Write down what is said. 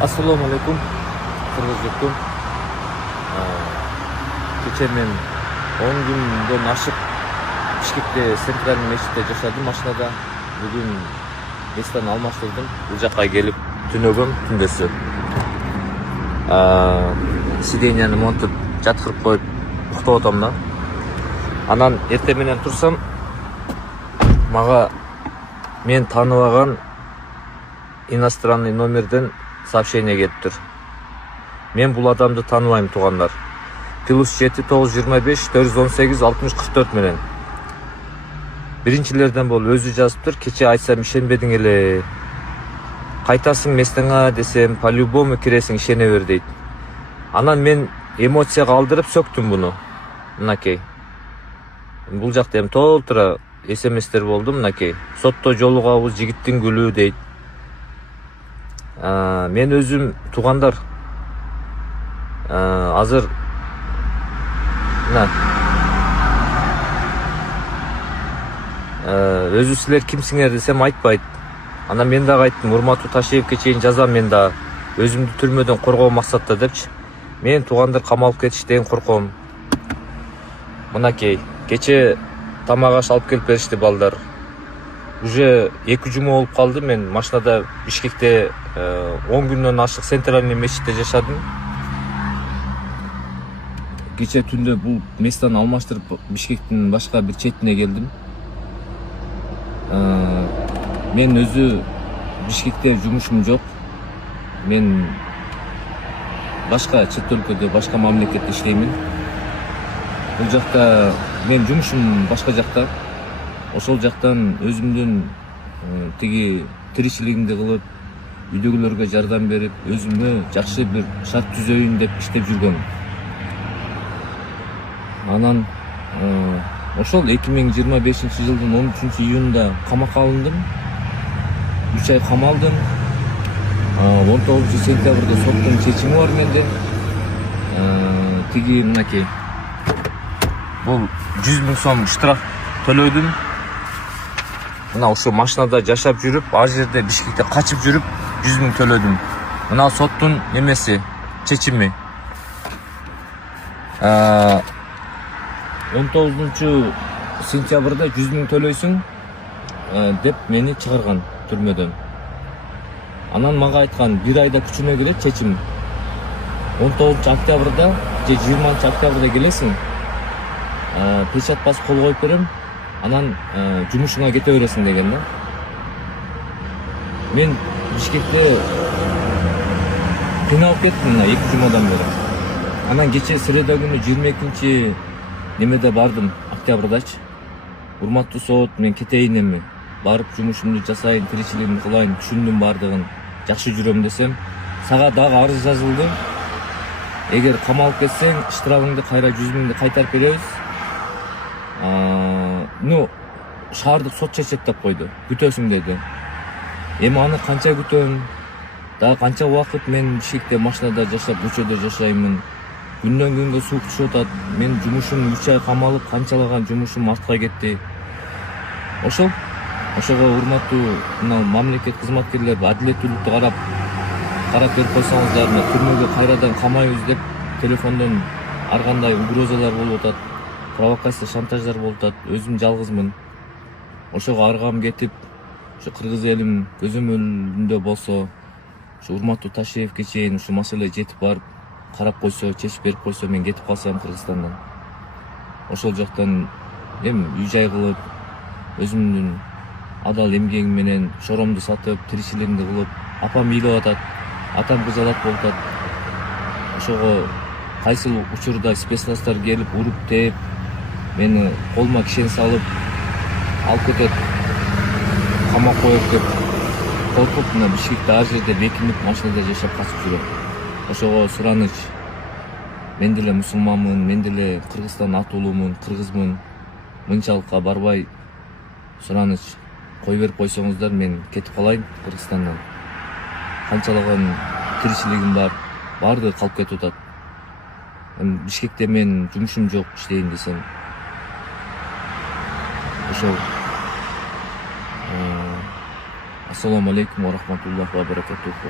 Assalomu alaykum, qirg'iz yurtim. Kecha men 10 kundan oshib Bishkekte Sentralniy mechitda yashadim mashinada. Bugun mesdan almashtirdim. Bu жаққа kelib түнөгөм түндөсү. Сиденияны монтип жаткырып коюп уктап атам да. Анан эртең менен турсам, мага мен тааныбаган иностранный номерден сообщение кетиптир. Мен бул адамды тааныбайм, туугандар. +7 925 418 60 44 менен. Биринчилерден бол өзү жазыптыр. Кече айтсам ишенбедиң эле. Кайтасың местеңа десем, по-любому киресиң, ишене бер дейт. Анан мен эмоцияга алдырып сөктүм буну. Мынакей. Бул жакта эми толтура СМСтер болду, мынакей. Сотто жолугабыз, жигиттин гүлү дейт. Мен өзүм, туугандар, азыр өзү силер кимсиңер десем айтпайт. Анан мен дагы айттым, Урматтуу Ташиевке чейин жазам мен да өзүмдү түрмөдөн коргоо максатта депчи. Мен туугандар камалып кетиштен корком. Мынакей, кече тамак аш алып келип беришти балдар. Уже 2 жума болуп калды, мен машинада Бишкекте 10 күндөн ашык Центральный мечитте жашадым. Кече түндө бул местан алмаштырып Бишкектин башка бир четине келдим. Мен өзү Бишкекте жумушум жок. Мен башка чет өлкөдө, башка мамлекетте иштеймин. Бул жакта мен жумушум башка жакта. Ошол жактан өзүмдүн тиги тиричилигимди кылып, үйдөгүлөргө жардам берип, өзүмө жакшы бир шарт түзөйүн деп иштеп жүргөм. Анан ошол 2025-жылдын 13-июнунда камакка алындым. 3 ай камалдым. 19-сентябрда соттун чечими бар менде. Тиги мынакей. Бул 100 000 сом штраф төлөдүм. Мына ошо машинада жашап жүрүп, ал жерде Бишкекте качып жүрүп 100 000 төлөдүм. Мына соттун немеси, чечими. 19-сентябрда 100 000 төлөйсүң деп мени чыгарган түрмөдөн. Анан мага айткан, 1 айда күчүнө кирет чечим. 19-октябрда же 20-октябрда келесиң. Печат басып кол коюп берем. Анан жумушуңа кете бересиң деген да. Мен Бишкекте кыйналып кеттим мына 2 жумадан бери. Анан кече среда күнү 22 немеде бардым, октябрдачы. Урматтуу сот, мен кетейин эми. Барып жумушумду жасайын, тиричилигимди кылайын, түшүндүм бардыгын, жакшы жүрөм десем, сага дагы арыз жазылды. Эгер камалып кетсең, штрафыңды кайра 100 000 кайтарып беребиз. Шаардык сот чечет деп койду. Күтөсүң деди. Эми аны канча күтөм? Дагы канча убакыт мен Бишкекте машинада жашап, көчөдө жашаймын. Күндөн күнгө суук түшүп атат. Мен жумушум 3 ай камалып, канчалаган жумушум артка кетти. Ошого урматтуу мамлекет кызматкерлер адилеттүүлүктү карап берип койсоңуздар, түрмөгө кайрадан камайбыз деп телефондон ар кандай угрозалар болуп атат. Провокация, шантаждар болуп атат. Өзүм жалгызмын. Ошого аргам кетип, ушу кыргыз элим көзөмөлүндө болсо, ушу Урматтуу Ташиевке чейин ушу маселе жетип барып, карап койсо, чечип берип койсо, мен кетип калсам Кыргызстандан. Ошол жактан үй-жай кылып, өзүмдүн адал эмгегим менен шоромду сатып, тиричилигимди кылып, апам ыйлап атат, атам кызалат болуп атат. Ошого кайсыл учурда спецназдар келип, уруп, тээп, мени колума кишен салып, алып кетет, камап коюп деп коркуп, мына Бишкекте ар жерде бекинип, машинада жашап качып жүрөм. Ошого сураныч, мен деле мусулманмын, мен деле Кыргызстан атуулумун, кыргызмын. Мынчалыкка барбай, сураныч, кой берип койсоңуздар, мен кетип калайын Кыргызстандан. Канчалаган тиричилигим бар, баардыгы калып кетип атат. Бишкекте мен жумушум жок, иштейин десем. Ошол. Ассаламу алейкум ва рахматуллахи ва баракатуху.